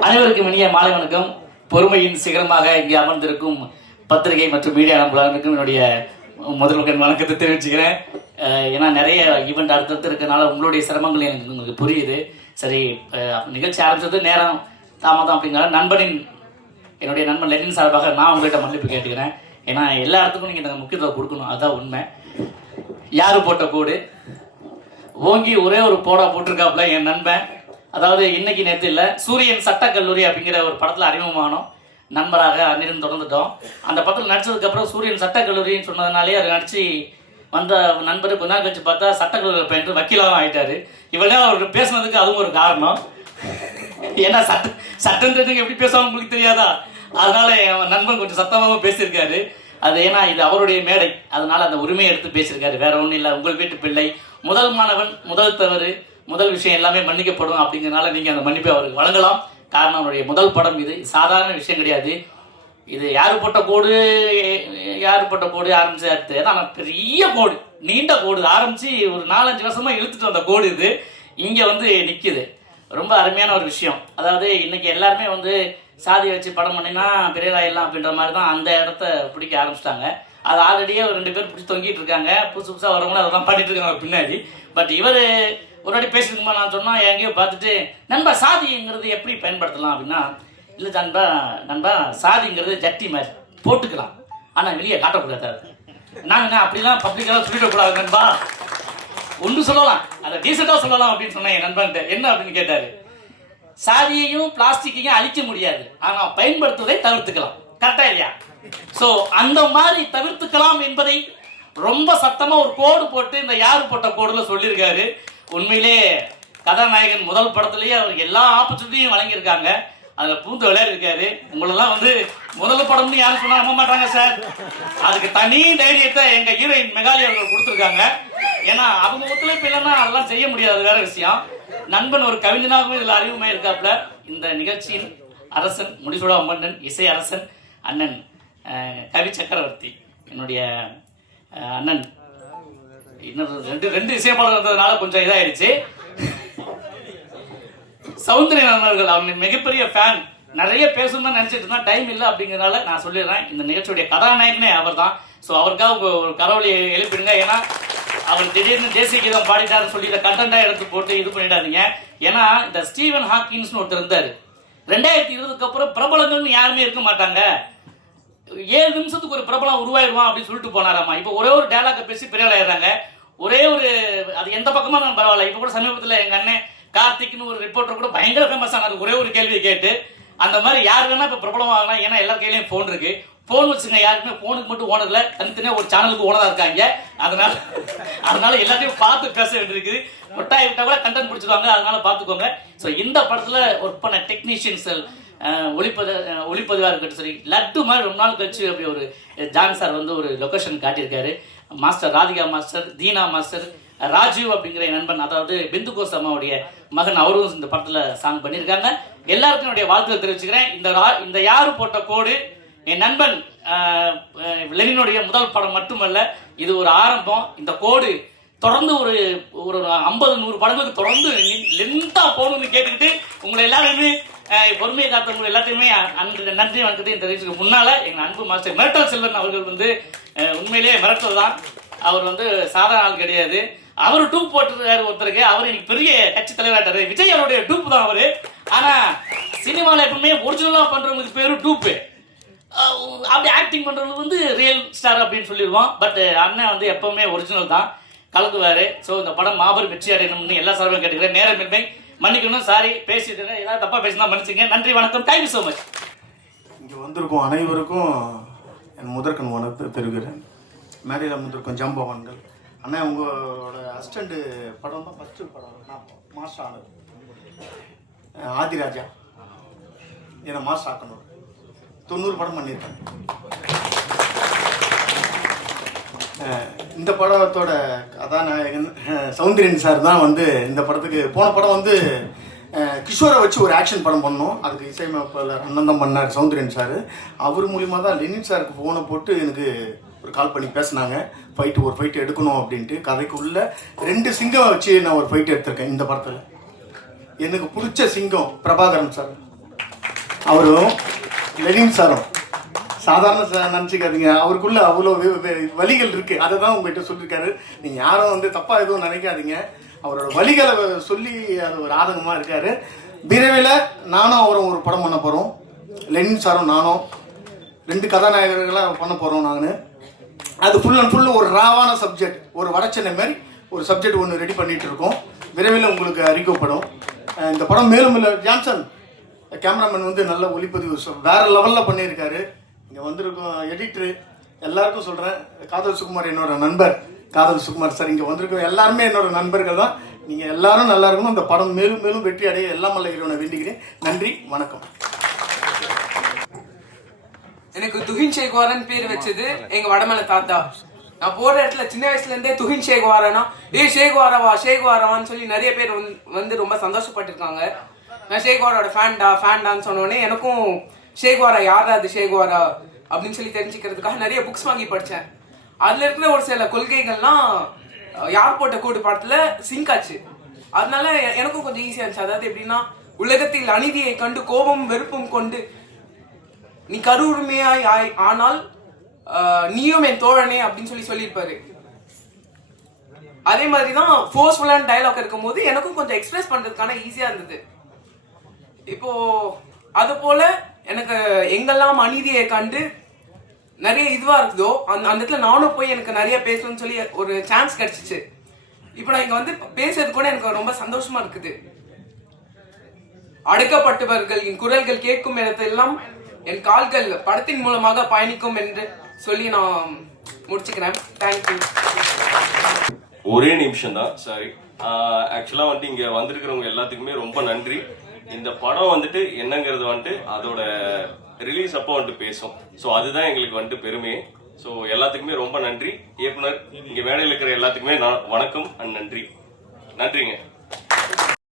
அனைவருக்கும் இனிய மாலை வணக்கம். பொறுமையின் சிகரமாக இங்கே அமர்ந்திருக்கும் பத்திரிகை மற்றும் மீடியா நண்பர்களுக்கும் என்னுடைய முதல் வணக்கத்தை தெரிவிச்சுக்கிறேன். ஏன்னா நிறைய ஈவெண்ட் அடுத்தடுத்து இருக்கிறனால உங்களுடைய சிரமங்கள் எனக்கு புரியுது. சரி, நிகழ்ச்சி ஆரம்பிச்சது நேரம் தாமதம் அப்படிங்கிறனால என்னுடைய நண்பன் லெனின் சார்பாக நான் உங்கள்கிட்ட மன்னிப்பு கேட்டுக்கிறேன். ஏன்னா எல்லா இடத்துக்கும் நீங்கள் முக்கியத்துவம் கொடுக்கணும், அதுதான் உண்மை. யாரு போட்ட கோடு ஓங்கி ஒரே ஒரு போடா போட்டிருக்காப்புல என் நண்பன். அதாவது இன்னைக்கு நேற்று இல்லை, சூரியன் சட்டக்கல்லூரி அப்படிங்கிற ஒரு படத்தில் அறிமுகமானோம், நண்பராக அன்னிடம் தொடர்ந்துட்டோம். அந்த படத்தில் நடிச்சதுக்கப்புறம் சூரியன் சட்டக்கல்லூரின்னு சொன்னதுனாலே அதை நடிச்சு வந்த நண்பர் கொஞ்ச நாள் கழிச்சு பார்த்தா சட்டக்கல்லூரி பயின்று வக்கீலாகவும் ஆகிட்டாரு. இவனே அவர் பேசுனதுக்கு அதுவும் ஒரு காரணம். ஏன்னா சட்டன்றது எப்படி பேசுவாங்க உங்களுக்கு தெரியாதா? அதனால என் நண்பன் கொஞ்சம் சத்தமாகவும் பேசியிருக்காரு. அது ஏன்னா இது அவருடைய மேடை, அதனால அந்த உரிமையை எடுத்து பேசியிருக்காரு, வேற ஒன்றும் இல்லை. உங்கள் வீட்டு பிள்ளை, முதல் மாணவன், முதல் தவறு, முதல் விஷயம் எல்லாமே மன்னிக்கப்படும் அப்படிங்கிறனால நீங்கள் அந்த மன்னிப்பை அவருக்கு வழங்கலாம். காரணம் அவருடைய முதல் படம், இது சாதாரண விஷயம் கிடையாது. இது யாரு போட்ட கோடு ஆரம்பிச்சு, ஆனால் பெரிய கோடு, நீண்ட கோடு ஆரம்பிச்சு ஒரு 4-5 வருஷமா இழுத்துட்டு வந்த கோடு இது இங்கே நிற்கிது. ரொம்ப அருமையான ஒரு விஷயம். அதாவது இன்னைக்கு எல்லாருமே சாதியை வச்சு படம் பண்ணினா பெரியராயிடலாம் அப்படின்ற மாதிரி தான் அந்த இடத்த பிடிக்க ஆரம்பிச்சிட்டாங்க. அது ஆல்ரெடியே ஒரு 2 பேர் பிடிச்சி தொங்கிட்டு இருக்காங்க. புதுசாக வரவங்களும் அதை தான் பாடிட்டு இருக்காங்க பின்னாடி. பட் இவர் ஒரு வாட்டி பேசிருக்குமா நான் சொன்னால் எங்கேயோ பார்த்துட்டு, நண்பா சாதிங்கிறது எப்படி பயன்படுத்தலாம் அப்படின்னா, இல்லை நண்பா சாதிங்கிறது ஜட்டி மாதிரி போட்டுக்கலாம், ஆனால் வெளியே காட்டக்கூடாது. நாங்கள் அப்படிலாம் பப்ளிக்கெல்லாம் சொல்லிடக்கூடாது நண்பா, ஒன்று சொல்லலாம், அதை டீசெண்டாக சொல்லலாம் அப்படின்னு சொன்னேன் என் நண்பன்ட்டு. என்ன அப்படின்னு கேட்டார். சாதியையும் பிளாஸ்டிக்கையும் அழிக்க முடியாது, ஆனால் பயன்படுத்துவதை தவிர்த்துக்கலாம். கரெக்டா இல்லையா? ஸோ அந்த மாதிரி தவிர்த்துக்கலாம் என்பதை ரொம்ப சத்தமா ஒரு கோடு போட்டு இந்த யாரு போட்ட கோடுல சொல்லியிருக்காரு. உண்மையிலே கதாநாயகன் முதல் படத்திலேயே அவருக்கு எல்லா ஆப்பர்ச்சுனிட்டியும் வழங்கியிருக்காங்க. அதுல பூந்து விளையாடிருக்காரு. உங்களெல்லாம் முதல் படம்னு யாரும் சொன்னா நம்ப மாட்டாங்க சார். அதுக்கு தனி தைரியத்தை எங்க ஹீரோயின் மெகாலி அவர்கள் கொடுத்துருக்காங்க. ஏன்னா அவங்க ஒத்துழைப்பு இல்லைன்னா அதெல்லாம் செய்ய முடியாது, வேற விஷயம். நண்பன் ஒரு கவிஞனாகவும் இதில் அறிவுமே இருக்காப்புல. இந்த நிகழ்ச்சியின் அரசன், முடிசூடா மன்னன், இசை அரசன் அண்ணன் கவி சக்கரவர்த்தி, என்னுடைய அண்ணன். இன்னொரு ரெண்டு இசையமைப்பாளர் வந்ததுனால கொஞ்சம் இதாயிருச்சு. சௌந்தரியன் அவர்கள், அவங்க மிகப்பெரிய ஃபேன், நிறைய பேசணும்னு நினைச்சிட்டு இருந்தா டைம் இல்லை அப்படிங்கிறதுனால நான் சொல்லிடுறேன், இந்த நிகழ்ச்சியுடைய கதாநாயகனே அவர் தான். ஸோ அவருக்காக ஒரு கரவொலியை எழுப்பிடுங்க. ஏன்னா அவர் திடீர்னு தேசிய கீதம் பாடிட்டாருன்னு சொல்லி இதை கண்டென்ட்டாக எடுத்து போட்டு இது பண்ணிடாதீங்க. ஏன்னா இந்த ஸ்டீவன் ஹாக்கின்ஸ்னு ஒருத்தர் இருந்தார். 2020க்கு அப்புறம் பிரபலங்கள்னு யாருமே இருக்க மாட்டாங்க, 7 நிமிஷத்துக்கு ஒரு பிரபலம் உருவாயிடுவான் அப்படின்னு சொல்லிட்டு போனாராமா. இப்போ ஒரே ஒரு டயலாக பேசி பெரிய ஆயிடுறாங்க. அது எந்த பக்கமா தான் பரவாயில்ல. இப்போ கூட சமீபத்தில் எங்க அண்ணன் கார்த்திக்னு ஒரு ரிப்போர்ட்டர் கூட பயங்கர ஃபேமஸ் ஆனார் ஒரே ஒரு கேள்வியை கேட்டு. அந்த மாதிரி யாரு வேணா இப்போ பிரபலம் ஆகலாம். ஏன்னா எல்லார் கையிலையும் ஃபோன் இருக்கு. ஃபோன் வச்சுங்க, யாருக்குமே ஃபோனுக்கு மட்டும் ஓனர் இல்லை, தனித்தனியாக ஒரு சேனலுக்கு ஓனராக இருக்காங்க. அதனால எல்லாத்தையும் பார்த்து பேச வேண்டியிருக்குது. ஒட்டாய் விட்டா கூட கண்டென்ட் பிடிச்சிருவாங்க, அதனால பார்த்துக்கோங்க. ஸோ இந்த படத்தில் ஒர்க் பண்ண டெக்னீஷியன்ஸ், ஒளிப்பதிவாக இருக்கட்டும் சரி, லட்டு மாதிரி ரொம்ப நாள் கழிச்சு அப்படி ஒரு ஜான் சார் ஒரு லொக்கேஷன் காட்டியிருக்காரு. Master Radhika master, Dheena master, Rajeev அப்படிங்கிற நண்பன், அதாவது பிந்து கோஸ் அம்மாவுடைய மகன், அவரும் இந்த படத்தில் சாங் பண்ணியிருக்காங்க. எல்லாருக்கும் என்னுடைய வாழ்த்துக்கள் தெரிவிச்சுக்கிறேன். இந்த யாரு போட்ட கோடு என் நண்பன் லெனினுடைய முதல் படம் மட்டுமல்ல, இது ஒரு ஆரம்பம். இந்த கோடு தொடர்ந்து ஒரு 50-100 படங்களுக்கு தொடர்ந்து லென்த்தா போகணும்னு கேட்டுக்கிட்டு உங்களை எல்லாருமே பொறுமையை காத்தவங்க எல்லாத்தையுமே நன்றி வணக்கத்தையும் தெரிவிச்சுக்க முன்னால எங்கள் அன்பு மாஸ்டர் மிரட்டல் செல்வன் அவர்கள் உண்மையிலேயே மிரட்டல் தான். அவர் சாதாரண ஆள் கிடையாது. அவர் டூப் போட்டுருக்காரு ஒருத்தருக்கு. அவர் இன்னைக்கு பெரிய கட்சி தலைவராட்டாரு. விஜய் அவருடைய டூப் தான் அவரு. ஆனா சினிமாவில் எப்பவுமே ஒரிஜினலா பண்றவங்களுக்கு பேரு டூப்பு. அப்படி ஆக்டிங் பண்றது ரியல் ஸ்டார் அப்படின்னு சொல்லிடுவோம். பட் அண்ணன் எப்பவுமே ஒரிஜினல் தான் கலக்குவாரு. ஸோ இந்த படம் மாபெரும் வெற்றி அடையணும்னு எல்லா சார்பும் கேட்டுக்கிறேன். நேரமின்மை மன்னிக்கணும், சாரி பேசிட்டு ஏதாவது தப்பா பேசினா மன்னிச்சுங்க. நன்றி, வணக்கம், தேங்க்யூ ஸோ மச். இங்கே வந்திருக்கும் அனைவருக்கும் என் முதற்கண் வணக்கத்தை தெரிவிக்கிறேன். மேடையில் வந்திருக்கும் ஜம்பவன்கள் அண்ணா, உங்களோட அசிஸ்டண்ட் படம் தான் ஃபஸ்ட்டு படம் நான் மாஸ்டர் ஆனது. ஆதிராஜா என்னை மாஸ்டர் ஆக்கணும். 90 படம் பண்ணியிருக்கேன். இந்த படத்தோட கதாநாயகன் சௌந்தரியன் சார் தான் இந்த படத்துக்கு போன படம் கிஷோரை வச்சு ஒரு ஆக்ஷன் படம் பண்ணோம். அதுக்கு இசையமைப்பாளர் அண்ணன் தான் பண்ணார் சௌந்தரியன் சார். அவர் மூலிமா தான் லெனின் சாருக்கு ஃபோனை போட்டு எனக்கு ஒரு கால் பண்ணி பேசினாங்க. ஒரு ஃபைட்டு எடுக்கணும் அப்படின்ட்டு. கதைக்குள்ள 2 சிங்கம் வச்சு நான் ஒரு ஃபைட்டு எடுத்திருக்கேன் இந்த படத்தில். எனக்கு பிடிச்ச சிங்கம் பிரபாகரன் சார். அவரும் லெனின் சாரும் சாதாரண நினச்சிக்காதீங்க, அவருக்குள்ள அவ்வளோ வலிகள் இருக்குது. அதை தான் உங்கள்கிட்ட சொல்லியிருக்காரு. நீங்கள் யாரும் வந்து தப்பாக எதுவும் நினைக்காதீங்க. அவரோட வலிகளை சொல்லி அது ஒரு ஆதங்கமாக இருக்கார். விரைவில் நானும் அவரும் ஒரு படம் பண்ண போகிறோம். லெனின் சாரும் நானும் 2 கதாநாயகர்களாக பண்ண போகிறோம். நாங்கள் அது ஃபுல் அண்ட் ஃபுல்லு ஒரு ராவான சப்ஜெக்ட், ஒரு வடச்சென்னை மாதிரி ஒரு சப்ஜெக்ட் ஒன்று ரெடி பண்ணிகிட்டு இருக்கோம். விரைவில் உங்களுக்கு அறிவிக்கப்படும். இந்த படம் மேலும் இல்லை. ஜான்சன் கேமராமேன் வந்து நல்ல ஒளிப்பதிவு வேறு லெவலில் பண்ணியிருக்காரு. இங்கே வந்திருக்கோம் எடிட்ரு எல்லாருக்கும் சொல்கிறேன். காதல் சுகுமார் என்னோட நண்பர். காதல் சுகுமார் சார் இங்கே வந்திருக்கோம் எல்லாருமே என்னோட நண்பர்கள் தான். நீங்கள் எல்லாரும் நல்லா இருக்கணும். இந்த படம் மேலும் மேலும் வெற்றி அடைய எல்லாம் வல்ல இறைவனை வேண்டிக்கிறேன். நன்றி, வணக்கம். எனக்கு துஹின் ஷேக்வாரன் பேர் வச்சது எங்க வடமலை தாத்தா. நான் போற இடத்துல சின்ன வயசுல இருந்தே துஹின் ஷேக்வாரனா ஷேக்வாராவான்னு சொல்லி நிறைய பேர் வந்து ரொம்ப சந்தோஷப்பட்டிருக்காங்க. நான் ஷேக்வாரோட ஃபேன்டான்னு சொன்னோடனே எனக்கும் ஷேக்வாரா யாரா அது ஷேக்வாரா அப்படின்னு சொல்லி தெரிஞ்சுக்கிறதுக்காக நிறைய புக்ஸ் வாங்கி படித்தேன். அதுல இருக்கிற ஒரு சில கொள்கைகள்லாம் யார் போட்ட கூடு படத்துல சிங்க் ஆச்சு. அதனால எனக்கும் கொஞ்சம் ஈஸியா இருந்துச்சு. அதாவது எப்படின்னா, உலகத்தில் அநீதியை கண்டு கோபம் வெறுப்பும் கொண்டு நீ கருவுரிமையாய் ஆனால் நீயும் என் தோழனே அப்படின்னு சொல்லியிருப்பாரு. அதே மாதிரிதான் ஃபோர்ஸ்ஃபுல்லான டயலாக் இருக்கும்போது எனக்கும் கொஞ்சம் எக்ஸ்பிரஸ் பண்றதுக்கான ஈஸியா இருந்தது. இப்போ அது போல எனக்கு எங்கெல்லாம் அநீதியை கண்டு நிறைய இதுவா இருக்குதோ அந்த இடத்துல நானும் போய் எனக்கு நிறைய பேசணும்னு சொல்லி ஒரு சான்ஸ் கிடைச்சிச்சு. இப்போ நான் இங்க வந்து பேசுறது கூட எனக்கு ரொம்ப சந்தோஷமா இருக்குது. அடக்கப்பட்டவர்களின் குரல்கள் கேட்கும் இடத்தெல்லாம் என் கால்கள் படத்தின் மூலமாக பயணிக்கும் என்று சொல்லி நான் முடிச்சுக்கிறேன். தேங்க்யூ. ஒரே நிமிஷம் தான், சாரி. ஆக்சுவலாக வந்துட்டு இங்கே வந்திருக்கிறவங்க எல்லாத்துக்குமே ரொம்ப நன்றி. இந்த படம் வந்துட்டு என்னங்கிறது வந்துட்டு அதோட ரிலீஸ் அப்போ வந்துட்டு பேசும். ஸோ அதுதான் எங்களுக்கு வந்துட்டு பெருமையே. ஸோ எல்லாத்துக்குமே ரொம்ப நன்றி. இயக்குனர், இங்கே வேலையில் இருக்கிற எல்லாத்துக்குமே வணக்கம் அண்ட் நன்றிங்க.